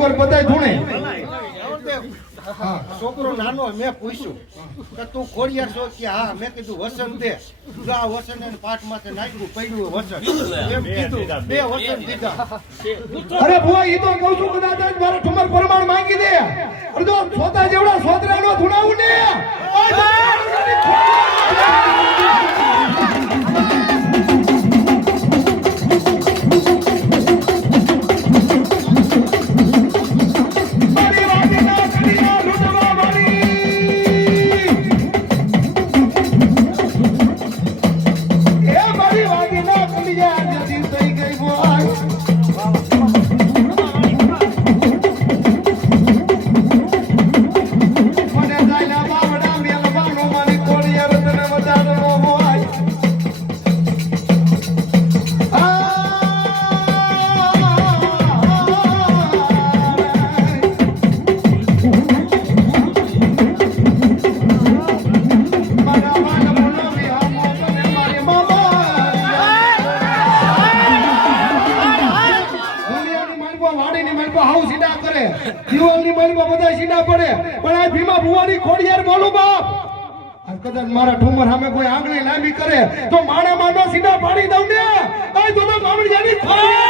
બધાય ધૂણે છોકરો નાનો મેં પૂછ્યું કે તું ખોડિયાર છો કે હા મેં કીધું વસન દે જો આ વસન એને પાઠ માથે નાખ્યું પડ્યું વસન એમ કીધું 2 વસન દીધા અરે ભુવા ઈ તો કહું છું કદાચ મારા ઠુમર પ્રમાણ માંગી દે અરે જો સોતા જેવડા સોતરાનો ધૂણાવું ને મારા ઠુમર સામે કોઈ આંગળી લાંબી કરે તો માણા માંડો સીધા પાડી દઉં ને આ તો મામડિયાની ખોડિયાર